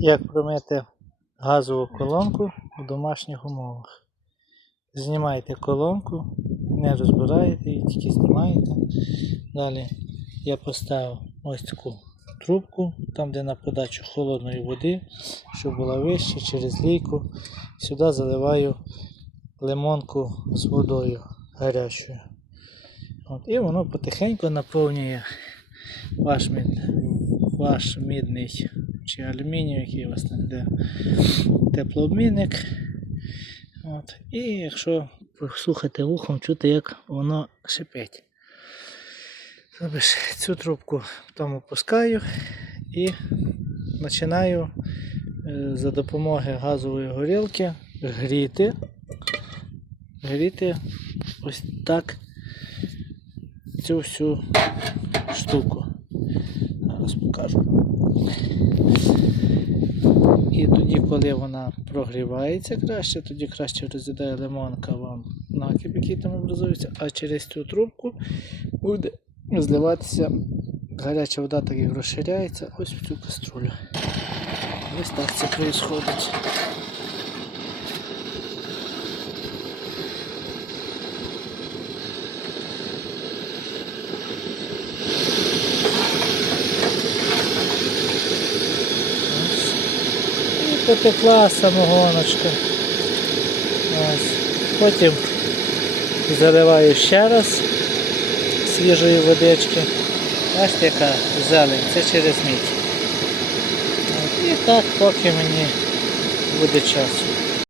Як промити газову колонку у домашніх умовах. Знімаєте колонку, не розбираєте її, тільки знімаєте. Далі я поставив ось таку трубку, там де на подачу холодної води, щоб була вище через лійку. Сюди заливаю лимонку з водою гарячою. От, і воно потихеньку наповнює ваш, мід, ваш мідний чи алюміній, який у вас там йде теплообмінник. От. І якщо послухати ухом, чути, як воно шипить. Тобто цю трубку потім опускаю і починаю е, за допомогою газової горілки гріти. Гріти ось так цю всю штуку. Зараз покажу. І тоді, коли вона прогрівається краще, тоді краще роз'їдає лимонка вам накип, який там образується, а через цю трубку буде зливатися гаряча вода, так і розширяється ось в цю каструлю. Ось так це відбувається. І потекла самогоночка. Ось. Потім заливаю ще раз свіжої водички. Бачите, яка зелень, це через мідь. І так, поки мені буде часу.